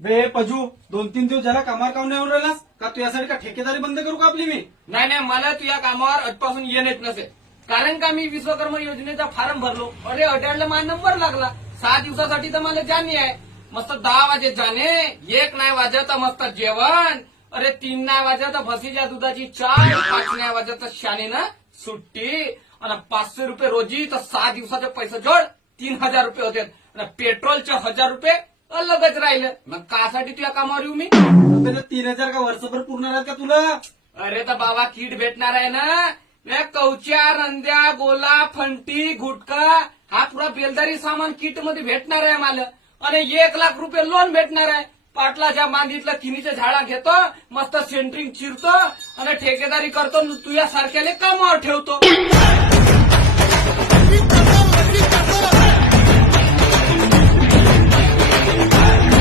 बे पजू 2-3 दिवस झाला कामावर काऊन नाही येऊन राहिलास का तू यासाठी का ठेकेदारी बंद करू का आपली मी? नाही नाही, मला तुझ्या कामावर आजपासून येणेच नसेल. कारण का मी विश्वकर्मा योजनेचा फॉर्म भरलो. अरे अटेंडला माझा नंबर लागला. 6 दिवसासाठी तर मला जाणे आहे. मस्त 10 वाजे जाणे, 1 नाही वाजता मस्त जेवण, अरे 3 नाही वाजता म्हशीच्या दुधाची चाय, 5 नाही वाजता शानेनं सुट्टी, आणि 500 रुपये रोजी तर 6 दिवसाचे पैसे जोड 3000 रुपये होते. आणि पेट्रोलचे 1000 रुपये अलगच राहिलं. मग कासाठी तुझ्या कामावर येऊ मी? अबे, 3,000 का वर्षभर पूर्ण राहत का तुला? अरे तर बाबा किट भेटणार आहे ना. कवच्या, रंद्या, गोला, फंटी, गुटखा हा पुरा बेलदारी सामान किट मध्ये भेटणार आहे मला. आणि 1 लाख रुपये लोन भेटणार आहे. पाटलाच्या मांडीतलं किनीच्या झाडा घेतो, मस्त सेंटरिंग चिरतो आणि ठेकेदारी करतो, तुझ्या सारख्याले कामावर ठेवतो.